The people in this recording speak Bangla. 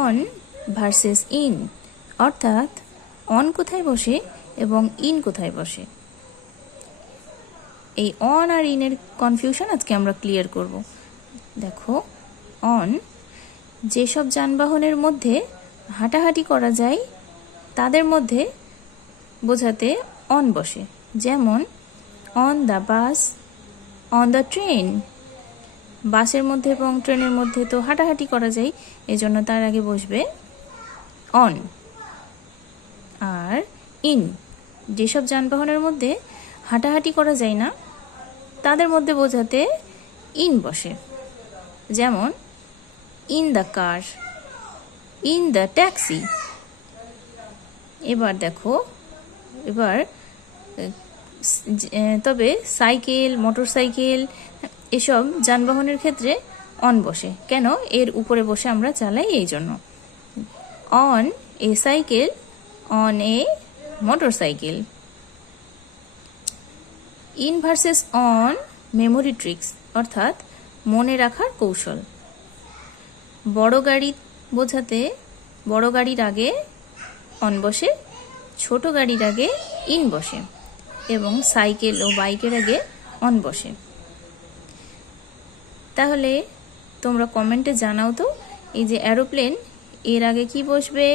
অন ভার্সেস ইন, অর্থাৎ অন কোথায় বসে এবং ইন কোথায় বসে। এই অন আর ইনের কনফিউশন আজকে আমরা ক্লিয়ার করব। দেখো, অন যেসব যানবাহনের মধ্যে হাঁটাহাঁটি করা যায় তাদের মধ্যে বোঝাতে অন বসে, যেমন on the bus, on the train. বাসের মধ্যে এবং ট্রেনের মধ্যে তো হাঁটাহাঁটি করা যায়, এজন্য তার আগে বসবে অন। আর ইন যেসব যানবাহনের মধ্যে হাঁটাহাঁটি করা যায় না তাদের মধ্যে বোঝাতে ইন বসে, যেমন in the car, in the taxi. এবার দেখো, তবে সাইকেল, মোটর সাইকেল এসব যানবাহনের ক্ষেত্রে অন বসে কেন? এর উপরে বসে আমরা চালাই এই জন্য। On a cycle, on a motor cycle. In versus on memory tricks, অর্থাৎ মনে রাখার কৌশল। বড় গাড়ি বোঝাতে বড় গাড়ির আগে অন বসে, ছোট গাড়ির আগে ইন বসে, এবং সাইকেল ও বাইকের আগে অন বসে। তাহলে তোমরা কমেন্টে জানাও তো, এই যে অ্যারোপ্লেন, এর আগে কি বসবে?